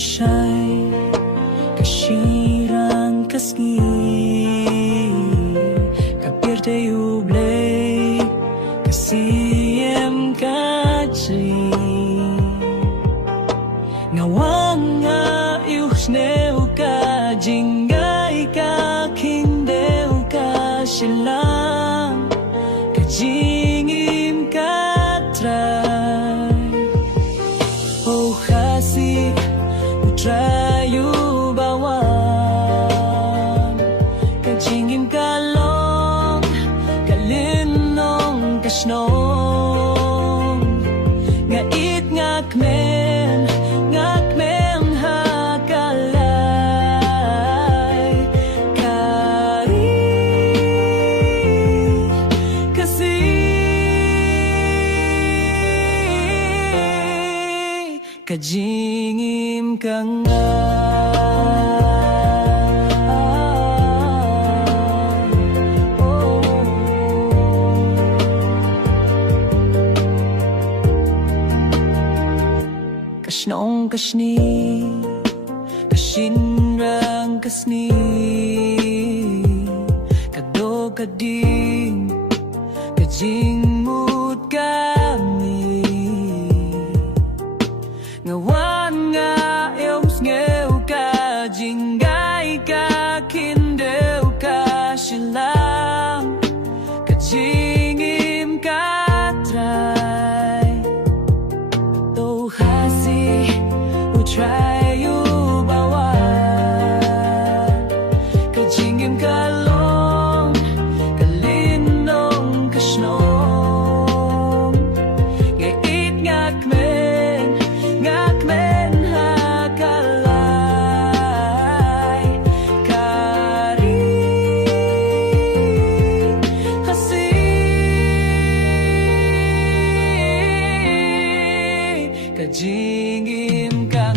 siya'y kasirang kasngi kapirte ublay kasiem kajli ngawang nga iusneu ka jingay ka kindeu ka silang kajingim ka try oh kasi utrayu bawang kajingim kalong kalinong kasnong ngait ngakmen hakalay kari kasi kajingim ka nga kasnong kasni kasinrang kasni kado kading kajingmut kami ngawan nga eums ngeu ka jinggay ka kindeu ka silang kajingim ka try to hasi try you bawan kajingim kalong kalinong kasnong ngait ngakmen hakalay kari hasi kajingim ka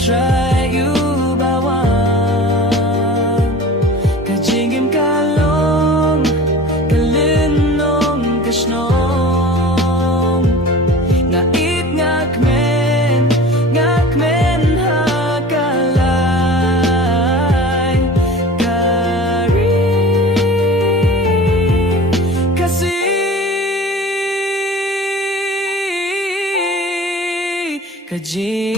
try you bawang kajingim kalong kalinong kasnong ngait ngakmen hakalay kari kasi kajingim